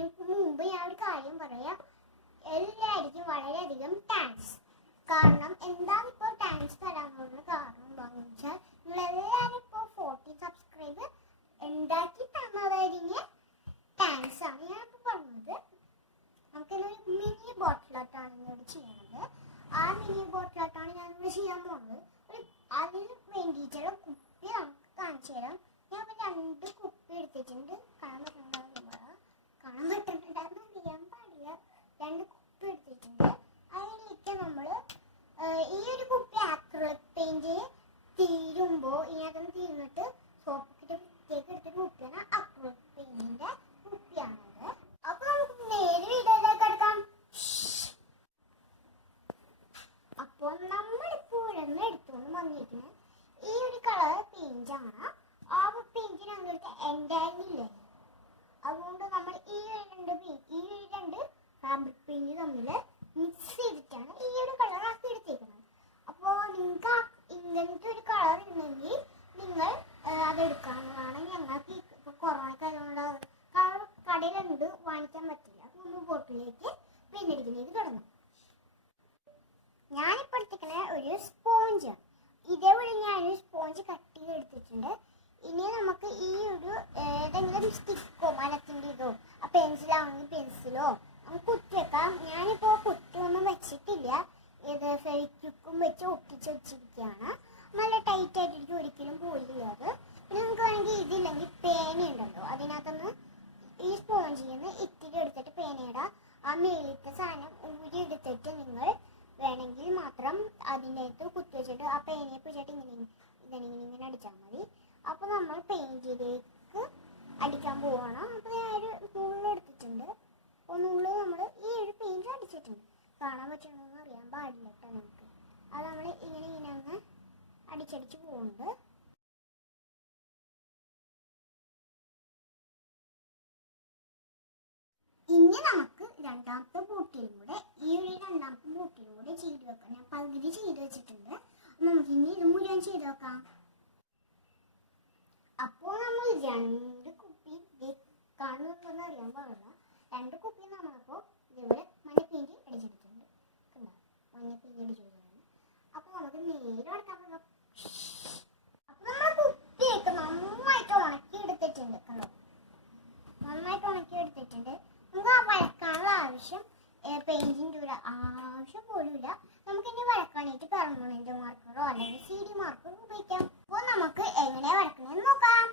പറയുന്നതിന് മുമ്പ് ഞാൻ ഒരു കാര്യം പറയാം. എല്ലാവർക്കും വളരെയധികം താങ്ക്സ് കാരണം എന്താണ് ഇപ്പോൾ താങ്ക്സ് തരാൻ പോകുന്ന കാരണം എന്താണെന്ന് വെച്ചാൽ നിങ്ങളെല്ലാവരും ഇപ്പോൾ ഫോർട്ടി സബ്സ്ക്രൈബ് ഉണ്ടാക്കി തന്നതായിരിക്കും താങ്ക്സ് ആണ് ഞാനിപ്പോൾ പറഞ്ഞത്. നമുക്കൊരു മിനി ബോട്ടിലോട്ടാണ് ഇന്നോട് ചെയ്യുന്നത്. ആ മിനി ബോട്ടിലോട്ടാണ് ഞാനിവിടെ ചെയ്യാൻ പോകുന്നത്. ഒരു അതിന് വേണ്ടിയിട്ടുള്ള കുപ്പി നമുക്ക് കാണിച്ചു തരാം ഞാൻ രണ്ട് കുപ്പി എടുത്തിട്ടുണ്ട്. കാണാൻ പറ്റുന്നുണ്ടാവില്ല രണ്ട് കുപ്പി എടുത്തിട്ടുണ്ട് അതിലേക്ക് നമ്മൾ ഈ ഒരു കുപ്പി ആക്രിലിക് പെയിന്റ് തീരുമ്പോൾ ഇതിനകത്ത് തീർന്നിട്ട് സോപ്പിട്ട് വൃത്തിയൊക്കെ എടുത്തിട്ട് കുപ്പിയാണ് അക്രിലിക് പെയിന്റിന്റെ കുപ്പിയാണത്. അപ്പൊ നമുക്ക് നേരെ വീഡിയോയിലേക്ക് എടുക്കാം അപ്പോൾ നമ്മളിപ്പോ ഒരെണ്ണം എടുത്തുകൊണ്ട് വന്നിരിക്കുന്നത് ഈ ഒരു കളർ പെയിന്റ് ആണ്. ആ പെയിന്റ് ഞങ്ങൾക്ക് എന്റെ ഇല്ലേ അതുകൊണ്ട് നമ്മൾ ഈ രണ്ട് ഈ രണ്ട് ഫാബ്രിക് പെയിന്റ് തമ്മിൽ മിക്സ് ചെയ്തിട്ടാണ് ഈ ഒരു കളർ ആക്കി എടുത്തേക്കുന്നത്. അപ്പോൾ നിങ്ങൾക്ക് ഇങ്ങനത്തെ ഒരു കളർ ഉണ്ടെങ്കിൽ നിങ്ങൾ ആ, അത് എടുക്കാവുന്നതാണ് ഞങ്ങൾക്ക് ഇപ്പോൾ കൊറോണയ്ക്ക് ആയതുകൊണ്ട് കളർ കടയിലുണ്ട് വാങ്ങിക്കാൻ പറ്റില്ല. അപ്പോൾ നമ്മൾ ബോട്ടിലേക്ക് പിന്നടിക്കിലേക്ക് കിടന്നു ഞാനിപ്പോൾ എടുത്തിരിക്കുന്ന ഒരു സ്പോഞ്ച് ഇതേപോലെ ഞാനൊരു സ്പോഞ്ച് കട്ട് ചെയ്ത് എടുത്തിട്ടുണ്ട്. ഇനി നമുക്ക് ഈ ഒരു ഏതെങ്കിലും സ്റ്റിക്കോ മരത്തിന്റെ ഇതോ ആ പെൻസിലാണെങ്കിൽ പെൻസിലോ നമുക്ക് കുത്തിവെക്കാം ഞാനിപ്പോൾ കുത്തിയൊന്നും വെച്ചിട്ടില്ല. ഇത് ഫെവിക്വിക്കും വെച്ച് ഒട്ടിച്ച് വെച്ചിരിക്കുകയാണ് നല്ല ടൈറ്റ് ആയിട്ടിരിക്കും ഒരിക്കലും പോയില്ല അത്. പിന്നെ നമുക്ക് വേണമെങ്കിൽ ഇതില്ലെങ്കിൽ പേനയുണ്ടല്ലോ അതിനകത്തൊന്ന് ഈ സ്പോഞ്ചിൽ നിന്ന് ഇത്തിരി എടുത്തിട്ട് പേനയുടെ ആ മേലത്തെ സാധനം ഊരി എടുത്തിട്ട് നിങ്ങൾ വേണമെങ്കിൽ മാത്രം അതിന്റെ അകത്ത് കുത്തി വെച്ചിട്ട് ആ പേനയെ പിടിച്ചിട്ട് ഇങ്ങനെ ഇങ്ങനെ ഇങ്ങനെ അടിച്ചാൽ മതി. അപ്പോൾ നമ്മൾ പെയിന്റിലേക്ക് അടിക്കാൻ പോവുകയാണ് അപ്പോൾ ഞാൻ ഒരു നൂൽ എടുത്തിട്ടുണ്ട് അപ്പോൾ നൂൽ നമ്മൾ ഈ ഒരു അടിച്ചിട്ടുണ്ട് കാണാൻ പറ്റണമെന്ന് അറിയാൻ പാടില്ല കേട്ടോ നമുക്ക്. അത് നമ്മൾ ഇങ്ങനെ ഇങ്ങനെ അങ്ങ് അടിച്ചടിച്ച് പോകുന്നുണ്ട്. ഇനി നമുക്ക് രണ്ടാമത്തെ ബോട്ടിലും കൂടെ ഈ ഒരു രണ്ടാമത്തെ ബോട്ടിലും കൂടെ ചെയ്ത് വെക്കാം. ഞാൻ പകുതി ചെയ്ത് വെച്ചിട്ടുണ്ട്. നമുക്ക് ഇനി ഇത് മുഴുവൻ ചെയ്ത് വെക്കാം. അപ്പോൾ നമ്മൾ രണ്ട് കുപ്പി കാണുന്നുണ്ടെന്ന് അറിയാൻ പാടില്ല. രണ്ട് കുപ്പി നമ്മളപ്പോൾ ഇതേപോലെ പെയിന്റ് അടിച്ചെടുത്തിട്ടുണ്ട്. കണ്ടോ? മഞ്ഞ പെയിന്റ് അടിച്ചെടുത്തിട്ടുണ്ട് അപ്പോൾ നമുക്ക് നേരെ അടുക്കാൻ പോകാം. അപ്പോൾ നമ്മൾ കുപ്പിയൊക്കെ നന്നായിട്ട് ഉണക്കി എടുത്തിട്ടുണ്ട് കണ്ടോ? നന്നായിട്ട് ഉണക്കി എടുത്തിട്ടുണ്ട് നമുക്ക് ആ വഴക്കാനുള്ള ആവശ്യം പെയിന്റിന്റെ ഒരു ആവശ്യം പോലുമില്ല നമുക്ക് ഇനി വഴക്കാനായിട്ട് പെർമനന്റ് മാർക്കറോ അല്ലെങ്കിൽ സി ഡി മാർക്കറോ ഉപയോഗിക്കാം. അപ്പോൾ നമുക്ക് എങ്ങനെയാ വരക്കണമെന്ന് നോക്കാം.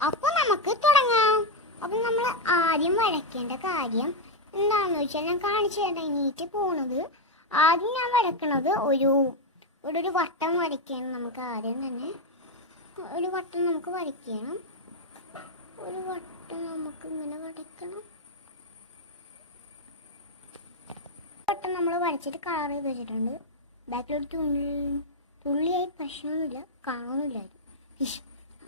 അപ്പോൾ നമുക്ക് തുടങ്ങാം. അപ്പം നമ്മൾ ആദ്യം വഴക്കേണ്ട കാര്യം എന്താണെന്ന് വെച്ചാൽ ഞാൻ കാണിച്ചു തരാം. എണീറ്റ് പോണത്. ആദ്യം ഞാൻ വരക്കണത് ഒരു ഇവിടെ ഒരു വട്ടം വരയ്ക്കണം നമുക്ക് ആദ്യം തന്നെ. ഒരു വട്ടം നമുക്ക് വരയ്ക്കണം. ഒരു വട്ടം നമുക്ക് ഇങ്ങനെ വരയ്ക്കണം. വട്ടം നമ്മൾ വരച്ചിട്ട് കളർ ചെയ്ത് വെച്ചിട്ടുണ്ട്. ബാക്കിലൊരു തുള്ളി തുള്ളിയായി പ്രശ്നമൊന്നുമില്ല. കാണുന്നില്ലായിരുന്നു.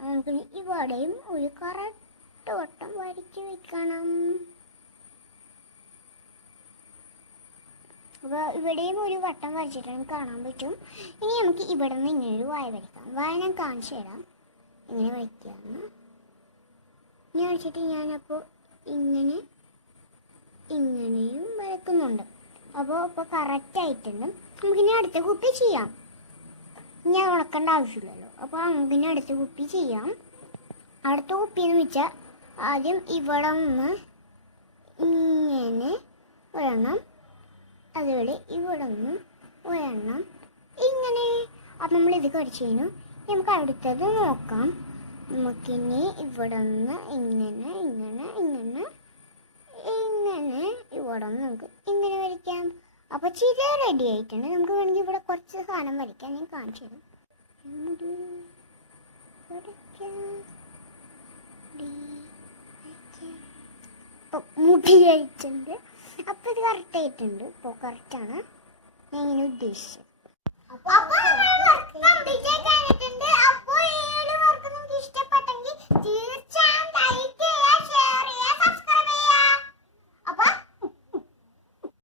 നമുക്ക് ഇവിടെയും ഒരു കറക്റ്റ് വട്ടം വരച്ച് വെക്കണം. അപ്പോൾ ഇവിടെയും ഒരു വട്ടം വരച്ചിട്ടാണ് കാണാൻ പറ്റും. ഇനി നമുക്ക് ഇവിടെ നിന്ന് ഇങ്ങനെ ഒരു വായ വരയ്ക്കാം വായ ഞാൻ കാണിച്ചു തരാം. ഇങ്ങനെ വരയ്ക്കാമെന്ന് ഇനി വരച്ചിട്ട് ഞാനപ്പോൾ ഇങ്ങനെ ഇങ്ങനെയും വരക്കുന്നുണ്ട് അപ്പോൾ ഇപ്പോൾ കറക്റ്റ് ആയിട്ടുണ്ട്. നമുക്കിനി അടുത്ത കുപ്പി ചെയ്യാം. ഞാൻ ഉണക്കേണ്ട ആവശ്യമില്ലല്ലോ. അപ്പോൾ അങ്ങനെ അടുത്ത കുപ്പി ചെയ്യാം. അടുത്ത കുപ്പി എന്ന് വെച്ചാൽ ആദ്യം ഇവിടെ നിന്ന് ഇങ്ങനെ ഒരെണ്ണം അതുപോലെ ഇവിടെ ഒന്ന് ഒരെണ്ണം. ഇങ്ങനെ. അപ്പം നമ്മൾ ഇത് കടിച്ചു കഴിഞ്ഞു. നമുക്ക് അടുത്തത് നോക്കാം. നമുക്കിനി ഇവിടെ ഇങ്ങനെ ഇങ്ങനെ ഇങ്ങനെ ഇങ്ങനെ ഇവിടെ ഒന്ന് നമുക്ക് ഇങ്ങനെ വരയ്ക്കാം. അപ്പോൾ ചില റെഡി ആയിട്ടുണ്ട്. നമുക്ക് വേണമെങ്കിൽ ഇവിടെ കുറച്ച് സാധനം വരയ്ക്കാം. ഞാൻ കാണിച്ചു തരാം. മുടി അയച്ചിട്ടുണ്ട് അപ്പോൾ ഇത് കറക്റ്റ് ആയിട്ടുണ്ട് കറക്റ്റ് ആണ്. ഞാൻ ഇങ്ങനെ ഉദ്ദേശിച്ചത്. അപ്പോൾ